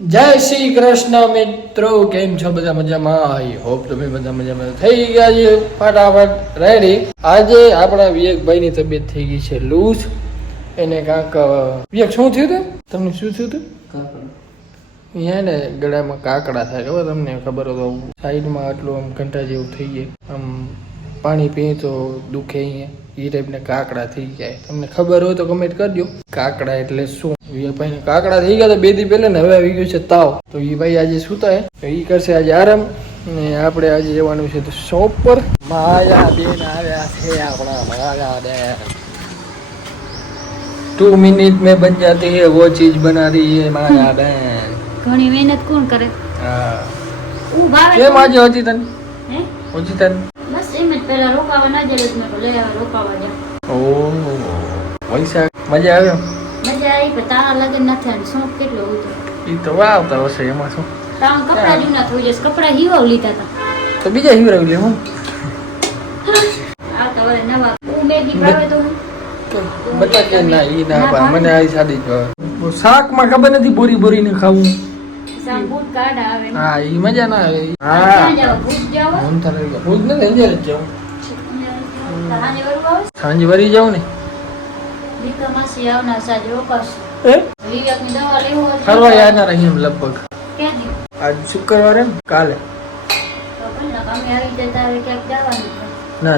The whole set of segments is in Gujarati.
જય શ્રી કૃષ્ણ મિત્રો કેમ છો બધા મજામાં? આઈ હોપ તમે બધા મજામાં થઈ ગયા છે. ફટાફટ રેડી આજે આપણા વિવેકભાઈની તબિયત થઈ ગઈ છે લૂઝ એને કાંક વિવેક શું થયું હતું? તમને શું થયું હતું? અહીંયા ને ગળામાં કાકડા થાય ખબર તમને ખબર હોય સાઈડમાં આટલું આમ કંટા જેવું થઈ જાય આમ પાણી પીએ તો દુખે અહીંયા. એ ટાઈપના કાકડા થઈ જાય. તમને ખબર હોય તો કમેન્ટ કરજો. કાકડા એટલે શું? ભાઈને કાકડા થઈ ગયા તો બે દી પહેલાં ને હવે આવી ગયું છે તાવ. તો એ ભાઈ આજે સૂતા એ કરશે આજે આરામ. ને આપણે આજે જવાનું છે તો શોપ પર. માયા બેન આવ્યા છે આપણા માયા બેન ટુ મિનિટ મેં બન જાતી હે વો ચીજ બના રહી હે માયા બેન ઘણી મહેનત કોણ કરે? હા. કેમ આજે હજી તને? હજી તને? પેલા રોકાવા ના જડે મેં કહ્યું, લે રોકાવા જા ઓ વૈશાખ. મજા આવ્યો? મજા આવી પણ તારા લગન નથી અને શોખ કેટલો હતો. એ તો આવતા હશે એમાં શું? તારા કપડા જૂના થઈ જશે કપડા હીવાવ લીધા હતા તો બીજા હિવરાવી લે હું. આવતા વરે નવા. હું મેગી ભાવે તો બટાકા ના ઈ ના પા મને આ સાદી જ ભાવે. શાકમાં ખબર નથી બોરી બોરી ને ખાવું ને. હા ઈ મજા ના આવે. હા. જાવ જાવ ભૂજ નથી અંજેર જ જાઉં. આવે સાંજે વરી જાવ ને. રહી લગભગ. આજ શુક્રવારે કાલે. છે. ના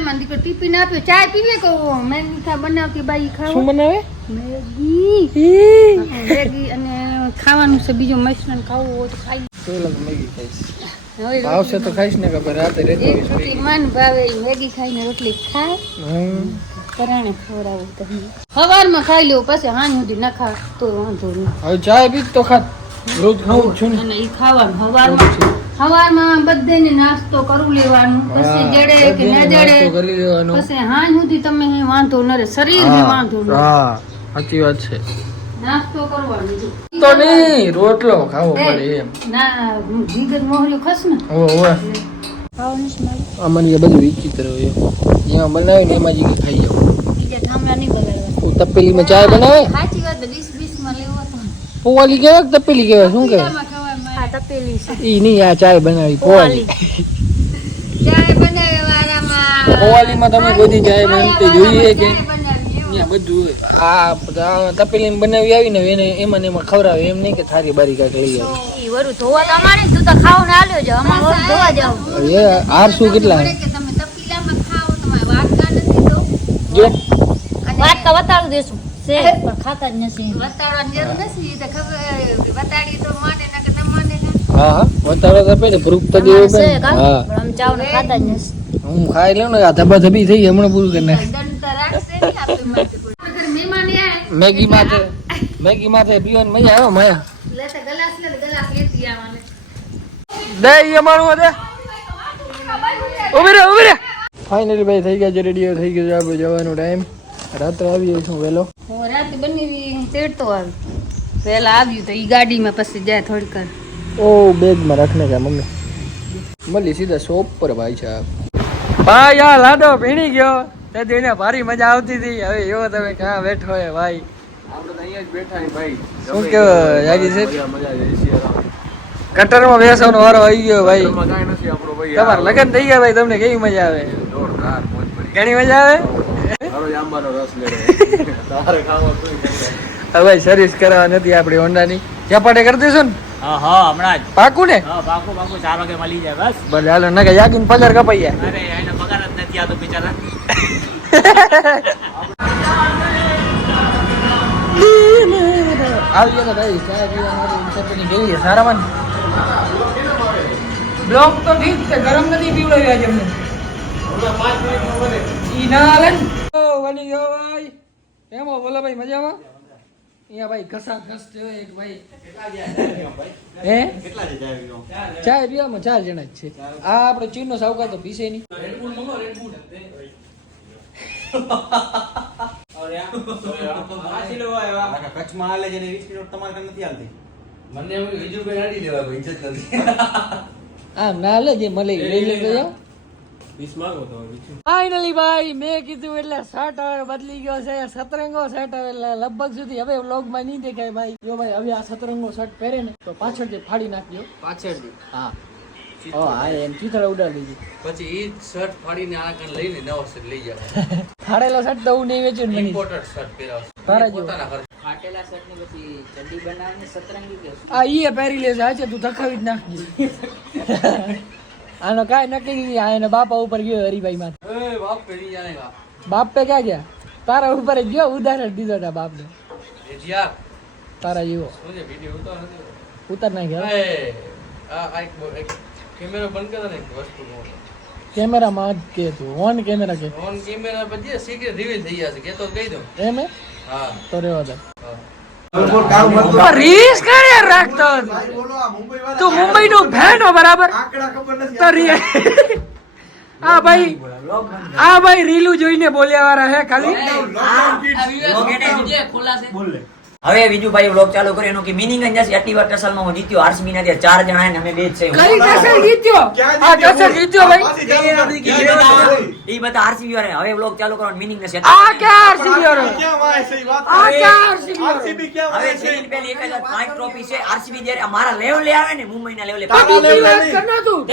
મને દીકરો આપ્યો. ચાય પીવે કહો મેં મીઠા બનાવતી બાઈ શું ખાવું બનાવે? મેગી. મેગી અને ખાવાનું છે બીજું મશરૂમ ખાવું હોય તો ખાઈ તો મેગી ખાઈશ ભાવશે તો ખાઈશ ને ખબર રાતે હોઈશ. રોટલી મન ભાવે મેગી ખાઈને રોટલી ખાય. હમ. પરાણે ખવડાવું તમને. સવારમાં ખાઈ લેવું પછી હાંજ સુધી ન ખા તો વાંધો નહીં. હવે ચાય પીત તો ખાત. રોજ ખાવું છું અને ઈ ખાવાનું સવારમાં સવારમાં બધાને નાસ્તો કરું લેવાનું પછી જડે કે ન જડે પછી હાંજ સુધી તમે વાંધો ન રહે શરીરને વાંધો ન હા સાચી વાત છે. નાસ્તો કરવાનો. તો નહીં રોટલો ખાવો પડે એમ. ના જીગર મોહરી ખસ ને. ઓ ઓવે ખાવાનું છે મારે અમારી બધું વિચિત્ર હોય જ્યાં બનાવે ને એમાં જ ઈ ખાઈ જાવ બીજા ઠામડા નહીં બગાડવા તપેલીમાં ચા બનાવે? સાચી વાતમાં લેવો પોવાલી કહેવાય કે તપેલી કહેવાય? શું કહેવાય? તપેલી છે. ઈ નહીં આ ચાય બનાવી પોવાલી. ચાય બનાવે પોવાલીમાં તમે બધી ચાય બનતી જોઈએ કે? બધું આ તપેલી બનાવી આવી ને એને એમાં એમાં ખવડાવે. એમ નહીં કે થારી બારી કાંઈક લઈ આવી ઈ ધોવા તો અમારે તું તો ખાવ ને આલ્યો છે અમારે વરું ધોવા જાવ એ આરસું કેટલા? તમે તપેલામાં ખાઓ તમારે વાટકા નથી તો? જો. વાત તો દેશું. છે પણ ખાતા જ નથી. વતાડવાની જરૂર નથી તો ખબર વતાડી તો માને ના કે ન. હા હા. વતાડો તપે ભૂખ તો દેવું છે પડે. કાં? હા. આમ ચાવ ખાતા જ નથી. હું ખાઈ લઉં ને આ ધબા ધબી થઈ હમણાં પૂરું કરી નાખ. મેગી માથે મેગી માથે પીવાની મજા આવે માયા. લે તો ગલાસ લે તો ગલાસ લેતી આવવાને દે અમારું દે ઊભી રે ઊભી રે ફાઇનલી ભાઈ થઈ ગયા છે રેડિયો થઈ ગયો છે આપણે જવાનો ટાઈમ રાત્રે આવી જઈશું વહેલો. રાતે બનેવી તેડતો આવી. આવ્યું તો એ ગાડીમાં પછી જાય થોડીક ઓ બેગમાં રાખને કા મમ્મી. મળી સીધા શોપ પર ભાઈ સાહેબ. ભાઈ આ લાડો ભીણી ગયો. તે તેને ભારી મજા આવતી હતી. હવે એવો તમે ક્યાં બેઠો હે ભાઈ? શું કેવો યાગી છે? કટરમાં બેસવાનો વારો આવી ગયો ભાઈ. તમારા લગન થઈ ગયા ભાઈ તમને કેવી મજા આવે? ઘણી મજા આવે? હવે ભાઈ સર્વિસ કરાવવા નથી આપણી હોન્ડાની. ચપાટે પાટે કરી દઈશું ને? હા હા હમણાં જ. પાકું ને? હા પાકું પાકું. ચાર વાગે મળી જાય બસ. ભલે હાલો યાગીન પગાર કપાઈ જાય. અરે એને પગાર જ નથી આતો બિચારા. આવી ગયા ભાઈ તો બોલો ભાઈ, મજામાં? અહીંયા ભાઈ ઘસા ઘસ ભાઈ. હે? પીવામાં ચાર જણા જ છે. આ આપણો ચીનનો સાવકાર તો પીસે નહીં. કચ્છમાં હાલે છે વીસ કિલો તમારે કાંઈ નથી હાલતી. આમ ના હાલે જે લઈ લેતો ફાઇનલી ભાઈ મેં કીધું એટલે શર્ટ હવે બદલી ગયો છે સતરંગો શર્ટ હવે એટલે લગભગ સુધી હવે વ્લોગમાં નહીં દેખાય ભાઈ. જો ભાઈ હવે આ સતરંગો શર્ટ પહેરે ને તો પાછળથી ફાડી નાખજો. પાછળથી. હા. ઓ હા એમ ચીતળ ઉડાડી દીધી પછી એ શર્ટ ફાડીને આ કણ લઈને નવો શર્ટ લઈ જાય ફાડેલો શર્ટ તો હું નહીં વેચું ને ઇમ્પોર્ટેડ શર્ટ પહેરાવશે તારા જો. ફાટેલા શર્ટની પછી ચડ્ડી બનાવીને સતરંગી કે આ ઈએ પહેરી લેશે આજે તું ધખાવી જ નાખજે. આનો કાંઈ નક્કી નહીં આ એના બાપા ઉપર ગયો હરિભાઈ માં એ બાપ પહેરી જાય બાપ. પે ક્યાં ગયા? તારા ઉપર ગયો ઉદાહરણ દીધો તા બાપને. એ જ્યાં? તારા જેવો. શું છે વિડિયો ઉતાર નાખ્યો? કેમેરો બંધ કરો ને વસ્તુ કેમેરામાં જ કે તું ઓન કેમેરા કે. ઓન કેમેરા પછી સિક્રેટ રિવીલ થઈ જશે કે તો કહી દઉં. એમ હે? હા. તો રેવા દે. રીસ કરે રાખતો. તું મુંબઈ નું ફેન હો બરાબર? તો રી- આ ભાઈ. હા ભાઈ રીલું જોઈને બોલ્યા વાળા હે ખાલી. હવે વિજુભાઈ વ્લોગ ચાલુ કર્યો. એનો કે મિનિંગ આટલી વાર ટસલમાં હું જીત્યો. આરસીબી ના ત્યાં ચાર જણા ને અમે બે જ છે કઈ ટસલ જીત્યો? આ ટસલ જીત્યો ભાઈ? એ બધા આરસીબી વાળા હવે વ્લોગ ચાલુ કરો મિનિંગ નથી. આ કે આરસીબી વાળો આ ક્યાં આરસીબી હવે એક હજાર પાંચ ટ્રોફી છે. આરસીબી જ્યારે અમારા લેવલે આવે ને મુંબઈના લેવલે. બીજી વાત કરના તું.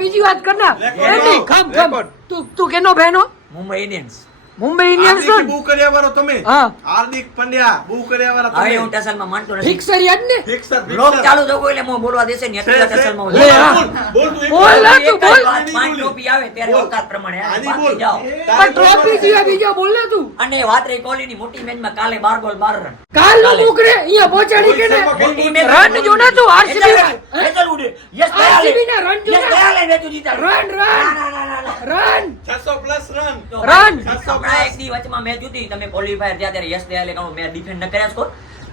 બીજી વાત- કરના. એની ખમ ખમ. તું તું કેનો fan Mumbai Indians Mumbai Indians નો બહુ કર્યા વાળો તમે. હા. હાર્દિક પંડ્યા બહુ કર્યા વાળા તમે હું ટસલમાં માનતો નથી. ફિક્સર યાદ ને? ફિક્સર બ્લોક ચાલુ થયો એટલે હું બોલવા દેશે ને એટલે વાર ટસલમાં હું. લે, બોલું. બોલ તું બોલ ના તું બોલ. વાત, પાંચ ટ્રોફી આવે ત્યારે ઓકાત પ્રમાણે. આની બોલ. જાઓ. પણ ટ્રોફી સિવાય બીજો બોલ. ને તું. અને વાત રહી કોહલીની મોટી મેચમાં કાલે બાર બોલ બાર રન. કાલ નો કાલે. મુકરે અહીંયા પહોંચાડી કે ને રન જો ના તું આરસીબી હેતલ- હેતલ ઉડે. યસ. ના રન જો યસ ને. તું જીતા રન રન. ના, ના, ના, ના. 600 પ્લસ રન રન. એક દી વચમાં મેચ હતી તમે ક્વોલિફાયર થયા ત્યારે યશ દયાલે કહું મેં ડિફેન્ડ ન કર્યા સ્કોર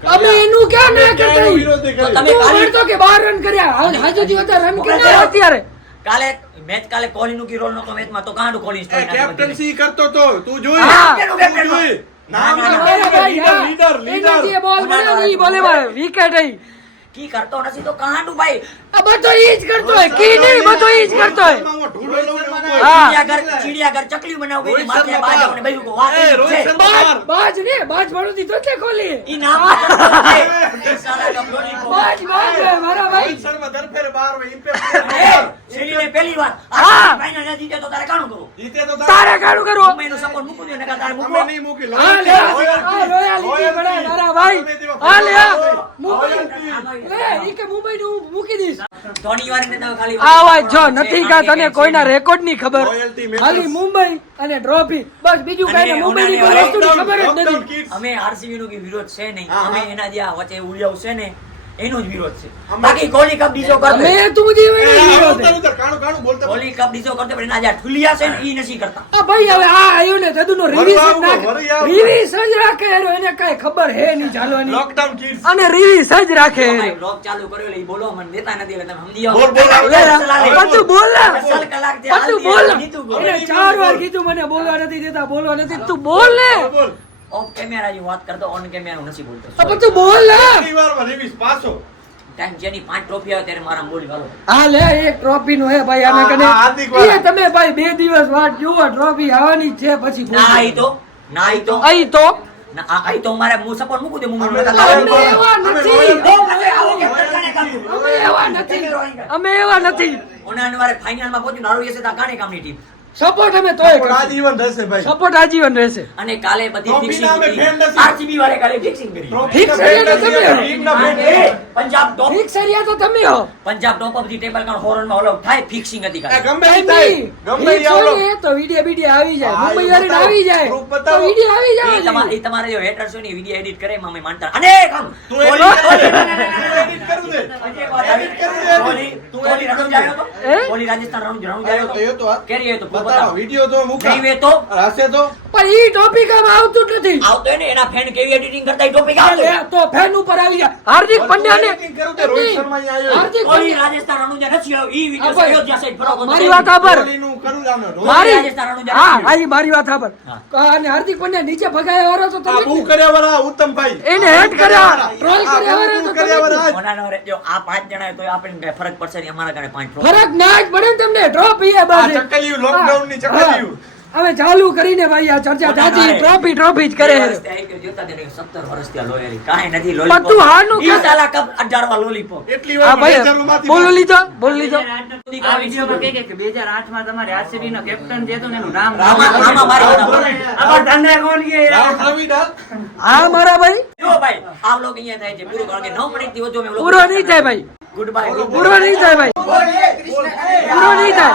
અમે એનું ક્યાં ના કરતા? તમે કાલે- તો કે 12 રન કર્યા? હજુ હાજુથી વધારે રન કર્યા અત્યારે? કાલે મેચ કાલે કોહલીનું કી રોલ નો મેચમાં તો કાંડું કોહલી સ્ટોરી કેપ્ટનસી કરતો તો તું જોઈ. હા. કેનું જોઈ. ના, નામ ના, ના. લીડર લીડર લીડર જે બોલ બોલે વિકેટ આઈ કી કરતો નથી તો કાંડું ભાઈ આ બધો ઈ જ કરતો હોય. કી નહીં બધો ઈ જ કરતો હોય. ચીડિયાઘર ચીડિયાઘર ચકલી બનાવું માથે બાજ અને બૈરું કો વાત. બાજ ને બાજ ભણું દીધો છે ખોલી. ઈ નામ. બાજ બાજ મારા ભાઈ. શર્મા દરફેર બાર હોય, impact એ, પહેલી વાર હા. આ final ના જીતે તો તારે કાણું કરવું? જીતે તો તારે કાઢું કરવો? મુંબઈનો support મૂકવું જોઈએ, નકર તારે મૂકવો. નહીં મૂકી હા લે આ રોયાલિટી બડા તારા ભાઈ. હા લે આ લે ઈ કે મુંબઈ નું મૂકી દઈશ. ધોની વાળીને તો ખાલી આ વાત જો નથી કા તને કોઈના રેકોર્ડની ખબર. ખાલી મુંબઈ અને ટ્રોફી બસ બીજું કઈ મુંબઈ ની કોઈ ખબર જ નથી. અમે આરસીબી નો વિરોધ છે નહીં. અમે એના જે આ વચ્ચે ઉડિયાઓ છે ને એનો જ વિરોધ છે. બાકી કોહલી કપ બીજો કરતો મેં તું જે ને વિરોધ બોલ. કોહલી કપ બીજો કરતો પણ એના જે ઠુલિયા છે ને ઈ નથી કરતા. આ ભાઈ હવે આ આયો ને તદુનો રિવીઝ આવો, નાખે. વળી જ રાખે એનો એને કાઈ ખબર હે નહીં ચાલવાની લોકડાઉન kids. અને રિવિઝન જ રાખે બ્લોગ ચાલુ કર્યો એટલે ઈ બોલવા મને દેતા નથી એટલે તમે સમજી બોલ, બોલ, બોલ. પણ તું બોલ. ને અસલ કલાક પણ તું બોલ. એને ચાર વાર કીધું મને બોલવા નથી દેતા બોલવા નથી તું બોલ ને. બોલ, બોલ. ઓફ કેમેરા ની વાત કરતો ઓન કેમેરા નથી બોલતો. પણ તું બોલ ને. વાર મને વિશ પાછો? ટાઈમ જેની પાંચ ટ્રોફી આવે ત્યારે મારા બોલી વાળો. હા લે એક ટ્રોફી નો હે ભાઈ આને કને. એ તમે ભાઈ બે દિવસ વાટ જુઓ ટ્રોફી આવવાની છે પછી ના આઈ તો ના આઈ તો. તો? ના આઈ તો મારે હું સપોર્ટ મૂકું દે અમે અમે એવા નથી. ઓનાને વારે ફાઇનલમાં પહોંચ્યું નારું એસે તા કાણે કામની ટીમ સપોર્ટ અમે તોય આજીવન રહેશે ભાઈ. સપોર્ટ આજીવન રહેશે. અને કાલે બધી ફિક્સિંગ નથી. આરસીબી વાળે કાલે ફિક્સિંગ કરી. ફિક્સ એરિયા તો તમે હો. પંજાબ ટોપ ફિક્સરિયા તો તમે હો. Punjab top of the table કાણ હોરનમાં ઓલો થાય? ફિક્સિંગ હતી કાલે. ગમે થાય, ગમે ફિક્સ આવડો. તો વીડિયો વીડિયો આવી જાય. મુંબઈ વાળી આવી જાય. તો બતાવો. વીડિયો આવી જાય. તમારે એ તમારે જો હોય ને વિડિયો એડિટ કરે અમે માનતા. અને કામ તું edit કરું દે. એડિટ કરી દે, તું કોહલી edit જાય તો? કોહલી રાજસ્થાન આવ્યો આવ્યો તો, એ તો કેરી તો? બતાવો, બતાવો. તો મૂકા. નહીં તો? હશે તો? પણ ઈ ટોપિક આમ આવતું જ નથી આવતો ને એના ફેન કેવી એડિટિંગ કરતા એ ટોપિક આવતો તો ફેન ઉપર આવી જાય હાર્દિક પંડ્યા ને રોહિત શર્મા આવ્યો. હાર્દિક કોહલી રાજસ્થાન રણુજા નથી આવ્યો ઈ વિડિયો અયોધ્યા સાઈડ બરોબર મારી વાત. રોહિત મારી રાજસ્થાન રણુજા હા ઈ મારી વાત સાંભળ અને હાર્દિક પંડ્યા નીચે ભગાયા વાળો તો તમે બહુ કર્યા વાળા ઉત્તમભાઈ. એને હેટ કર્યા, ટ્રોલ કર્યા વાળા તો કર્યા. વાળા. ઓનાનો રે- જો આ પાંચ જણા તો આપણને કઈ ફરક પડશે ને અમારા ઘરે પાંચ ફરક ના જ પડે ને તમને. એ આ બાજુ ચકલિયું લોકડાઉનની ચકલિયું. હવે ચાલુ કરીને ભાઈ આ ચર્ચા જાજી ટ્રોફી ટ્રોફી જ કરે બે છે. વર્ષથી આવી ગયું, જોતા તેને 17 વર્ષથી આ લોયેલી. કાંઈ નથી પણ તું હારનું કે- સાલા કપ 18 માં lollipop. એટલી વાર ભાઈ લેઝરોમાંથી લીધો બોલો લીધો આ વિડીયોમાં કહે કે 2008 માં તમારે RCB નો કેપ્ટન જે હતો એનું નામ રામા- રામા મારી વાત ધંધા કોણ કે હા મારા ભાઈ જો ભાઈ આ vlog અહીંયા થાય છે પૂરું કારણ કે નવ મિનિટથી વધુ અમે પૂરો નહીં થાય ભાઈ ગુડ બાય પૂરો નહીં થાય ભાઈ પૂરો નહીં થાય